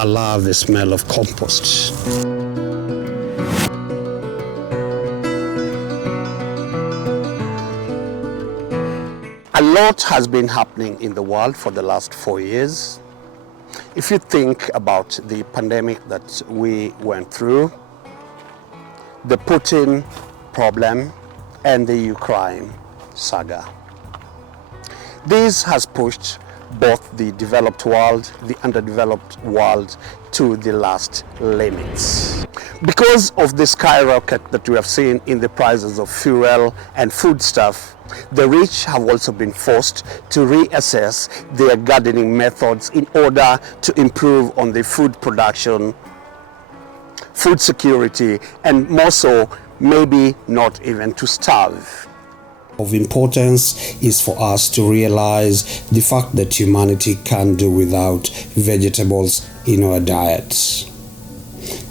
I love the smell of compost. A lot has been happening in the world for the last 4 years. If you think about the pandemic that we went through, the Putin problem, and the Ukraine saga. This has pushed both the developed world, the underdeveloped world to the last limits. Because of the skyrocket that we have seen in the prices of fuel and foodstuff, the rich have also been forced to reassess their gardening methods in order to improve on the food production, food security, and more so, maybe not even to starve. Of importance is for us to realize the fact that humanity can't do without vegetables in our diets.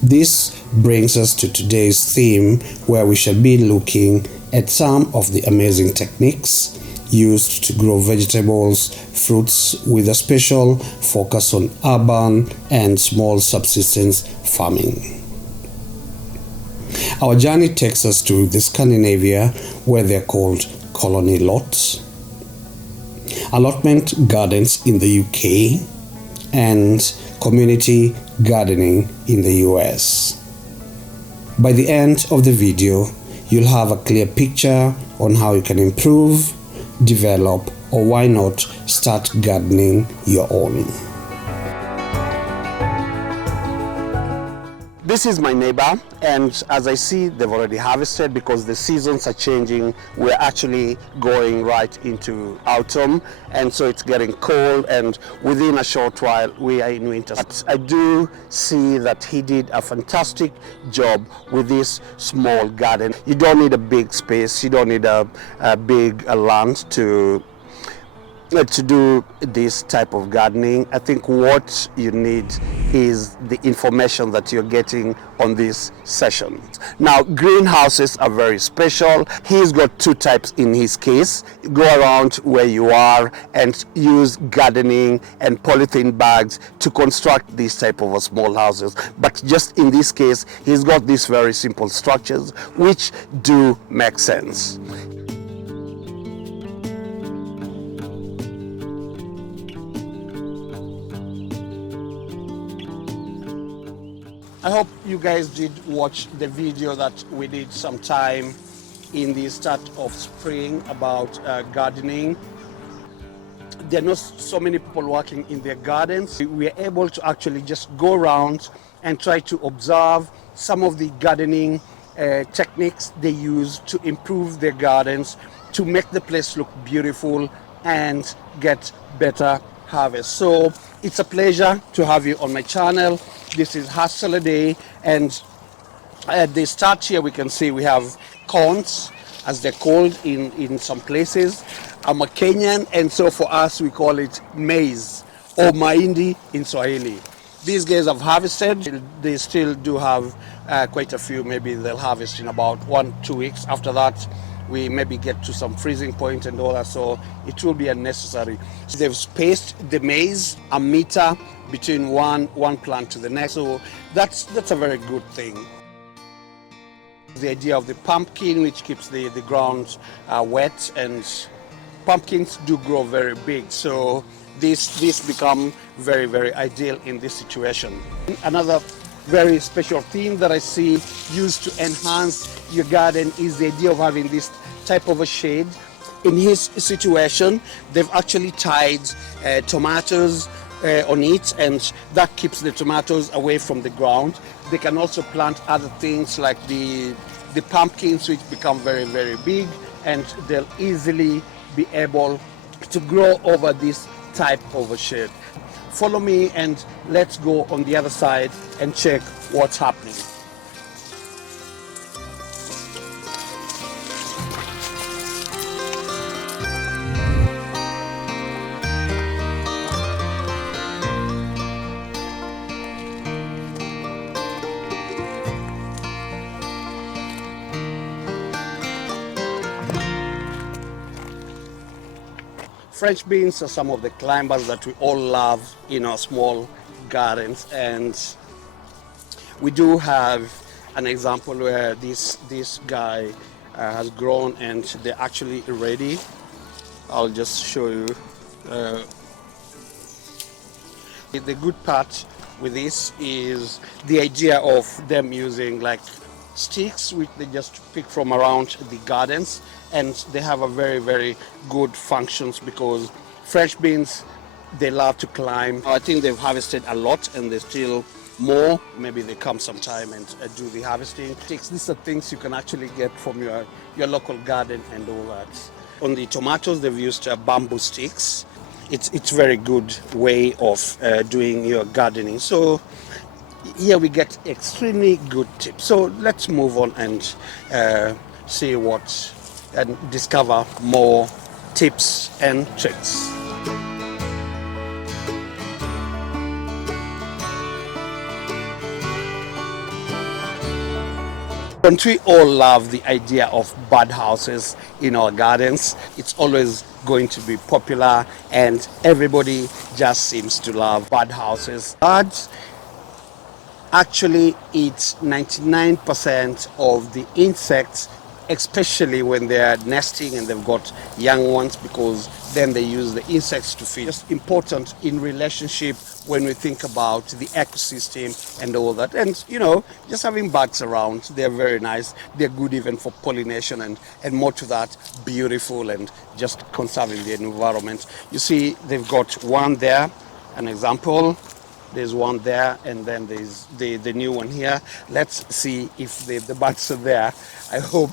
This brings us to today's theme, where we shall be looking at some of the amazing techniques used to grow vegetables, fruits, with a special focus on urban and small subsistence farming. Our journey takes us to the Scandinavia, where they're called Kolonilot, allotment gardens in the UK, and community gardening in the US. By the end of the video, you'll have a clear picture on how you can improve, develop, or why not start gardening your own. This is my neighbor, and as I see, they've already harvested because the seasons are changing. We're actually going right into autumn, and so it's getting cold, and within a short while we are in winter. But I do see that he did a fantastic job with this small garden. You don't need a big space, you don't need a big land to do this type of gardening. I think what you need is the information that you're getting on this session. Now, greenhouses are very special. He's got two types in his case. Go around where you are and use gardening and polythene bags to construct these type of small houses. But just in this case, he's got these very simple structures which do make sense. I hope you guys did watch the video that we did sometime in the start of spring about gardening. There are not so many people working in their gardens. We are able to actually just go around and try to observe some of the gardening techniques they use to improve their gardens, to make the place look beautiful and get better harvest. So it's a pleasure to have you on my channel. This is Hustle a Day, and at the start here we can see we have corns, as they're called in some places. I'm a Kenyan, and so for us we call it maize or mahindi in Swahili. These guys have harvested. They still do have quite a few. Maybe they'll harvest in about 1-2 weeks. After that, we maybe get to some freezing point and all that, so it will be unnecessary. So they've spaced the maize a meter between one plant to the next, so that's a very good thing. The idea of the pumpkin, which keeps the ground wet, and pumpkins do grow very big, so this become very, very ideal in this situation. Another very special theme that I see used to enhance your garden is the idea of having this type of a shade. In his situation, they've actually tied tomatoes on it, and that keeps the tomatoes away from the ground. They can also plant other things like the pumpkins, which become very, very big, and they'll easily be able to grow over this type of a shade. Follow me and let's go on the other side and check what's happening. French beans are some of the climbers that we all love in our small gardens, and we do have an example where this guy has grown and they're actually ready. I'll just show you. The good part with this is the idea of them using like sticks which they just pick from around the gardens, and they have a very good functions because fresh beans, they love to climb. I think they've harvested a lot and there's still more. Maybe they come sometime and do the harvesting. These are things you can actually get from your local garden and all that. On the tomatoes, they've used bamboo sticks. It's very good way of doing your gardening. So here we get extremely good tips. So let's move on and see what and discover more tips and tricks. Don't we all love the idea of bird houses in our gardens? It's always going to be popular and everybody just seems to love bird houses. Birds actually eat 99% of the insects, especially when they're nesting and they've got young ones, because then they use the insects to feed. It's important in relationship when we think about the ecosystem and all that. And you know, just having birds around, they're very nice. They're good even for pollination and more to that, beautiful and just conserving the environment. You see, they've got one there, an example. There's one there, and then there's the new one here. Let's see if the birds are there. I hope.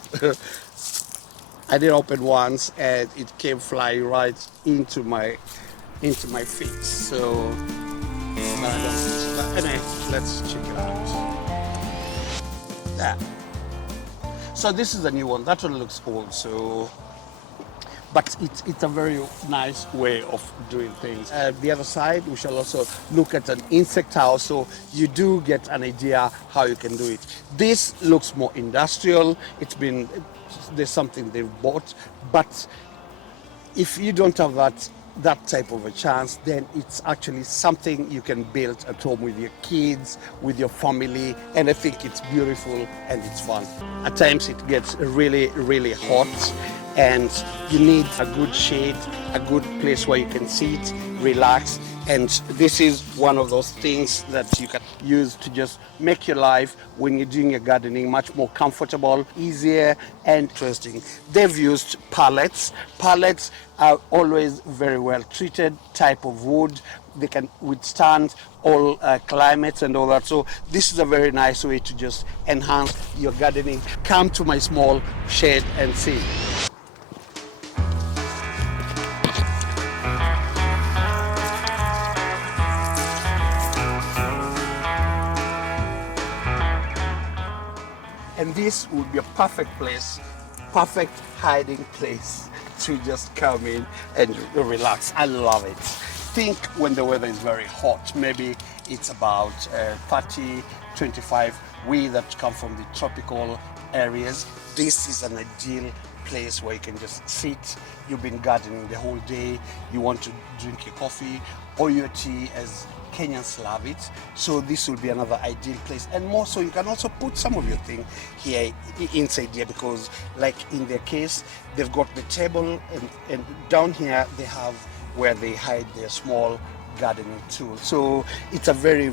I did open once and it came flying right into my feet. So anyway, let's check it out. There. So this is the new one. That one looks old. So. But it's a very nice way of doing things. The other side, we shall also look at an insect house, so you do get an idea how you can do it. This looks more industrial. There's something they've bought, but if you don't have that type of a chance, then it's actually something you can build at home with your kids, with your family, and I think it's beautiful and it's fun. At times it gets really hot, and you need a good shade, a good place where you can sit, relax, and this is one of those things that you can use to just make your life when you're doing your gardening much more comfortable, easier and interesting. They've used pallets. Pallets are always very well treated type of wood. They can withstand all climates and all that. So this is a very nice way to just enhance your gardening. Come to my small shed and see. And this would be a perfect place, perfect hiding place to just come in and relax. I love it. Think when the weather is very hot, maybe it's about 30, 25. We that come from the tropical areas, this is an ideal place where you can just sit. You've been gardening the whole day. You want to drink your coffee or your tea, as Kenyans love it. So this will be another ideal place, and more so you can also put some of your thing here inside here, because like in their case, they've got the table and down here they have where they hide their small gardening tools. So it's a very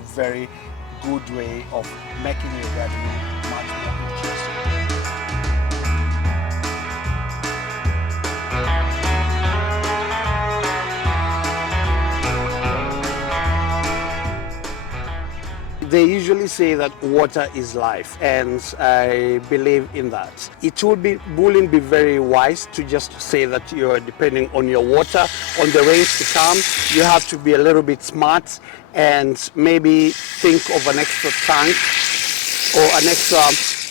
good way of making your gardening much more interesting. They usually say that water is life, and I believe in that. Wouldn't be very wise to just say that you're depending on your water, on the rains to come. You have to be a little bit smart and maybe think of an extra tank or an extra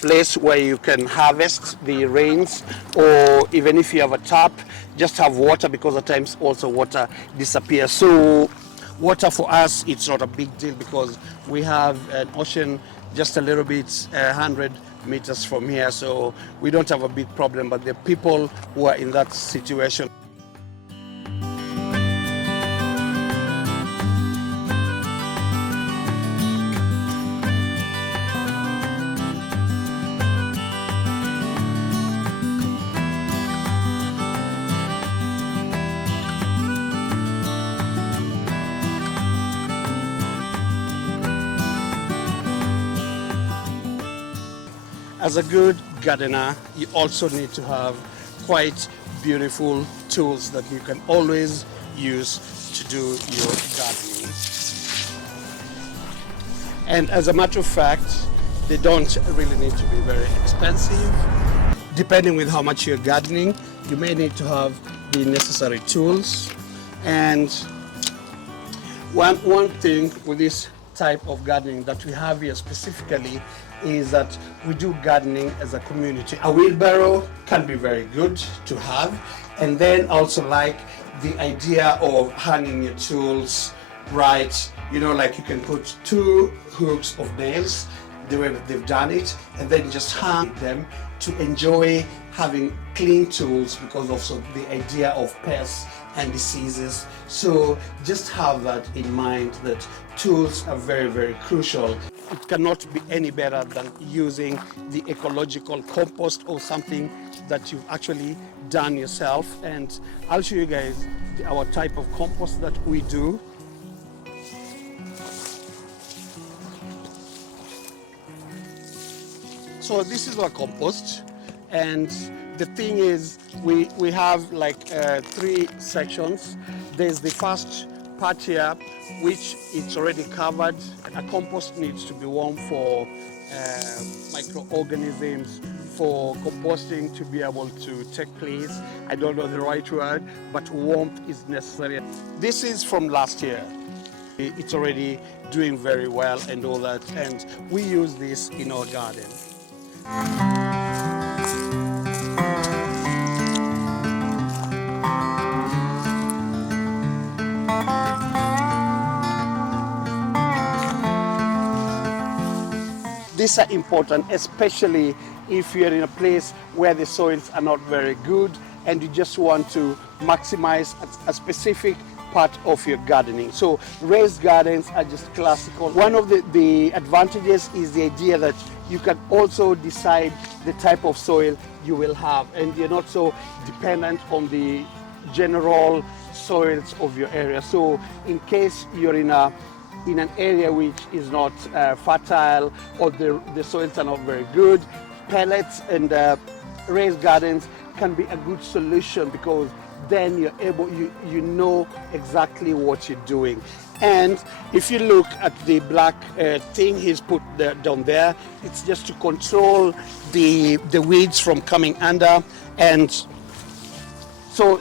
place where you can harvest the rains, or even if you have a tap, just have water, because at times also water disappears. So water for us, it's not a big deal because we have an ocean just a little bit 100 meters from here, so we don't have a big problem. But the people who are in that situation, as a good gardener, you also need to have quite beautiful tools that you can always use to do your gardening. And as a matter of fact, they don't really need to be very expensive. Depending with how much you're gardening, you may need to have the necessary tools. And one thing with this type of gardening that we have here specifically is that we do gardening as a community. A wheelbarrow can be very good to have, and then also like the idea of hanging your tools right, you know, like you can put 2 hooks of nails the way they've done it, and then just hang them to enjoy having clean tools, because also the idea of pests and diseases. So just have that in mind, that tools are very, very crucial. It cannot be any better than using the ecological compost or something that you've actually done yourself. And I'll show you guys our type of compost that we do. So this is our compost, and the thing is we have like 3 sections. There's the first part here, which it's already covered. A compost needs to be warm for microorganisms, for composting to be able to take place. I don't know the right word, but warmth is necessary. This is from last year. It's already doing very well and all that, and we use this in our garden. These are important, especially if you're in a place where the soils are not very good and you just want to maximize a specific part of your gardening. So raised gardens are just classical. One of the advantages is the idea that you can also decide the type of soil you will have, and you're not so dependent on the general soils of your area. So in case you're in an area which is not fertile, or the soils are not very good, pellets and raised gardens can be a good solution, because then you're able, you know exactly what you're doing. And if you look at the black thing he's put down there, it's just to control the weeds from coming under, and so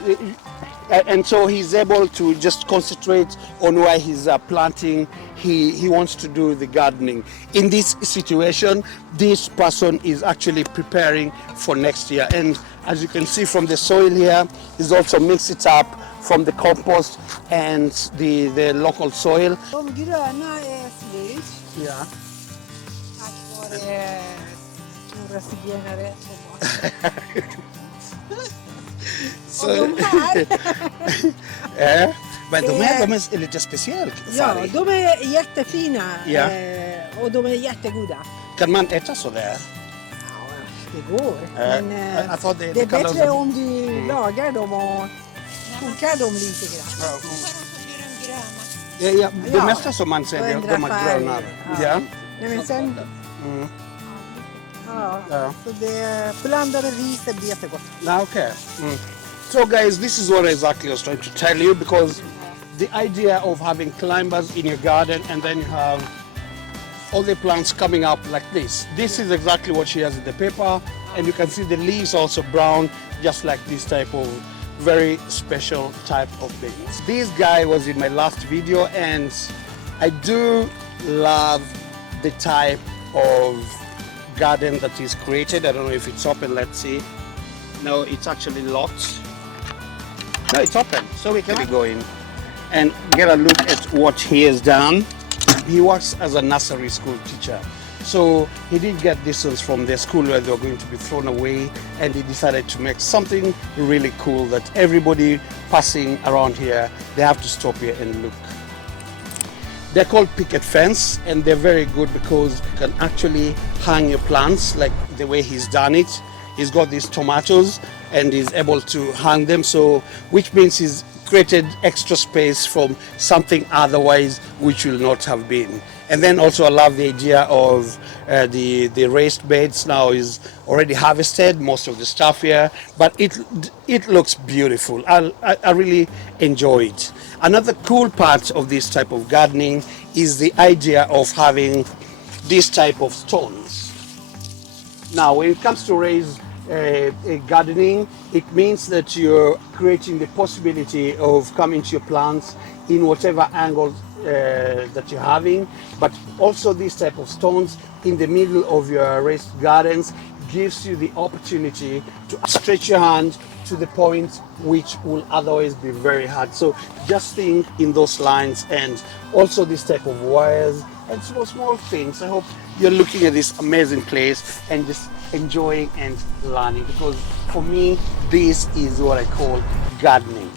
he's able to just concentrate on where he's planting. He wants to do the gardening. In this situation, this person is actually preparing for next year. And as you can see from the soil here, he's also mixed it up from the compost and the local soil. De gröna är slut. Yeah. Tack vare stora zigenare. Så, Och de här. ja, men de är lite speciella färg. Ja, de är jättefina. Ja. Och de är jättegoda. Kan man äta så där? Ja, det går. Men det det är bättre om du lagar dem och kokar dem lite grann. Ja, det mesta som man ser, de är gröna. Ja. Nej, men sen... Ja, så det blandade ris är jättegott. Okay. So guys, this is what exactly I was trying to tell you, because the idea of having climbers in your garden and then you have all the plants coming up like this. This is exactly what she has in the paper, and you can see the leaves also brown, just like this type of very special type of things. This guy was in my last video, and I do love the type of garden that is created. I don't know if it's open, let's see. No, it's actually locked. No, it's open, so we can go in and get a look at what he has done. He works as a nursery school teacher. So he did get these ones from their school where they were going to be thrown away, and he decided to make something really cool that everybody passing around here, they have to stop here and look. They're called picket fence, and they're very good because you can actually hang your plants like the way he's done it. He's got these tomatoes and he's able to hang them, so which means he's created extra space from something otherwise which will not have been. And then also I love the idea of the raised beds now is already harvested, most of the stuff here, but it looks beautiful. I really enjoy it. Another cool part of this type of gardening is the idea of having this type of stones. Now, when it comes to raised gardening, it means that you're creating the possibility of coming to your plants in whatever angle that you're having, but also this type of stones in the middle of your raised gardens gives you the opportunity to stretch your hand to the point which will otherwise be very hard. So just think in those lines, and also this type of wires and small things. I hope you're looking at this amazing place and just enjoying and learning, because for me this is what I call gardening.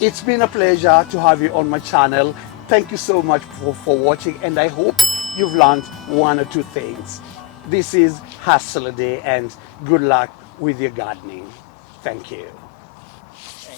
It's been a pleasure to have you on my channel. Thank you so much for watching, and I hope you've learned one or two things. This is Hustle a Day, and good luck with your gardening. Thank you.